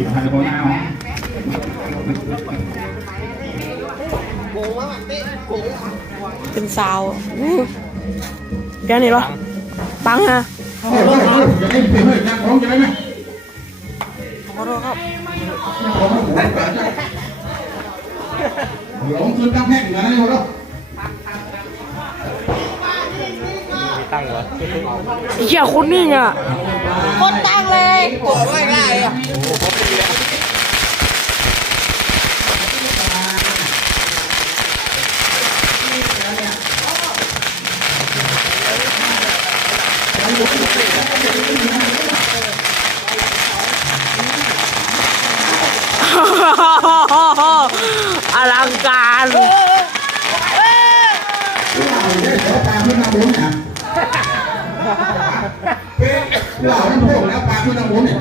ขีดพันคนเอาเป็นซาวอื้อแกนี่เหรอปังฮะเอาเลยเอาเลยจะได้เปลี่ยนเลยนั่งร้องจะได้ไหมขอโทษครับหลงคืนตั้งแท่งกันนะนี่หมดแล้วไอ้เหี้ยคนนี่อะคนตั้งเลยกดไว้ง่ายอะ อลังการเดี๋ยวปลาขึ้นน้ำวนเนี่ยเป็นเหล่าน้ำพวกแล้วปลาขึ้นน้ำวนเนี่ย